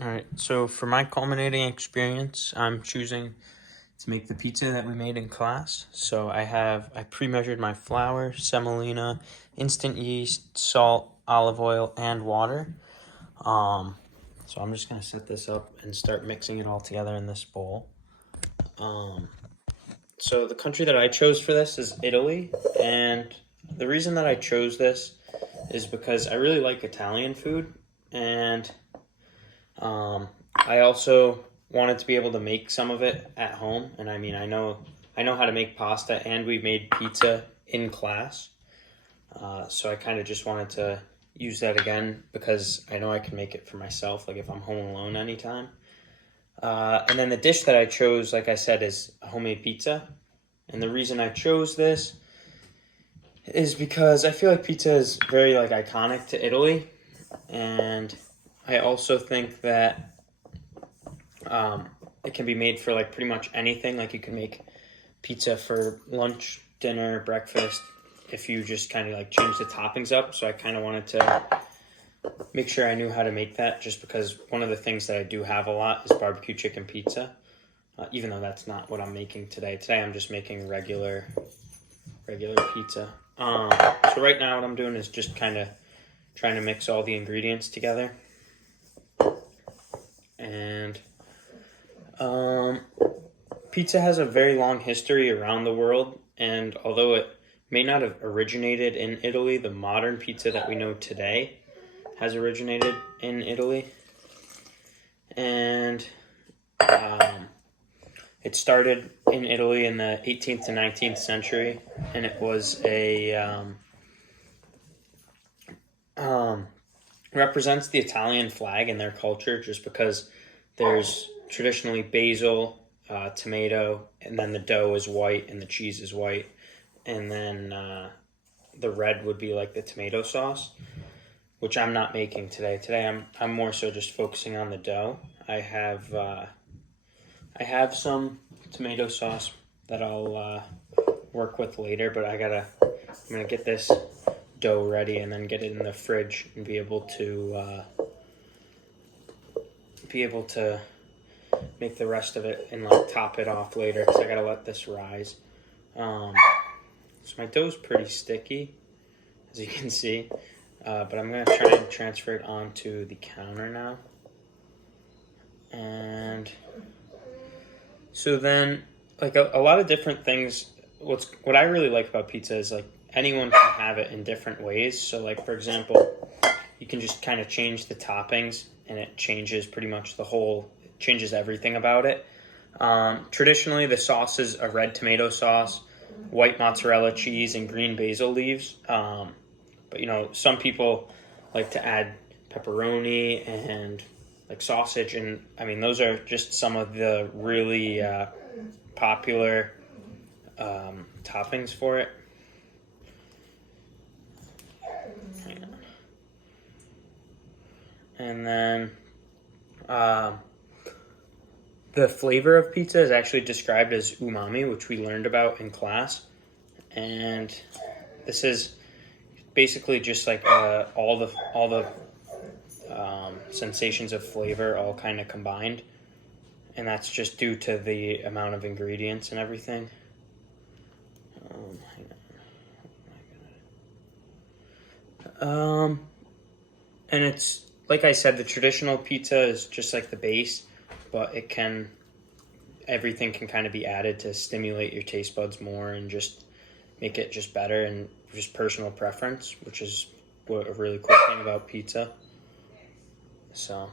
All right, so for my culminating experience, I'm choosing to make the pizza that we made in class. So I pre-measured my flour, semolina, instant yeast, salt, olive oil, and water. Um, so I'm just gonna set this up and start mixing it all together in this bowl. Um, so the country that I chose for this is Italy, and the reason that I chose this is because I really like Italian food, and I also wanted to be able to make some of it at home. And I know how to make pasta, and we made pizza in class. So I kind of just wanted to use that again because I know I can make it for myself, like if I'm home alone anytime. And then the dish that I chose, like I said, is a homemade pizza. And the reason I chose this is because I feel like pizza is very like iconic to Italy, and I also think that Um, it can be made for like pretty much anything. Like you can make pizza for lunch, dinner, breakfast, if you just kind of like change the toppings up. So I kind of wanted to make sure I knew how to make that, just because one of the things that I do have a lot is barbecue chicken pizza. Even though that's not what I'm making today. Today I'm just making regular pizza. So right now what I'm doing is just kind of trying to mix all the ingredients together. And pizza has a very long history around the world, and although it may not have originated in Italy, the modern pizza that we know today has originated in Italy. And it started in Italy in the 18th to 19th century, and it was represents the Italian flag in their culture, just because there's traditionally basil, tomato, and then the dough is white and the cheese is white, and then the red would be like the tomato sauce, which I'm not making today. Today I'm more so just focusing on the dough. I have some tomato sauce that I'll work with later, but I'm gonna get this dough ready and then get it in the fridge and be able to make the rest of it and like top it off later, because I gotta let this rise. So my dough's pretty sticky, as you can see, but I'm gonna try and transfer it onto the counter now. And so then, like a lot of different things. What I really like about pizza is like anyone can have it in different ways. So like, for example, you can just kind of change the toppings, and it changes pretty much it changes everything about it. Traditionally, the sauce is a red tomato sauce, white mozzarella cheese, and green basil leaves. But some people like to add pepperoni and like sausage, and I mean those are just some of the really popular toppings for it. And then the flavor of pizza is actually described as umami, which we learned about in class. And this is basically just like all the sensations of flavor all kind of combined, and that's just due to the amount of ingredients and everything. And it's like I said, the traditional pizza is just like the base, but everything can kind of be added to stimulate your taste buds more and just make it just better, and just personal preference, which is a really cool thing about pizza. So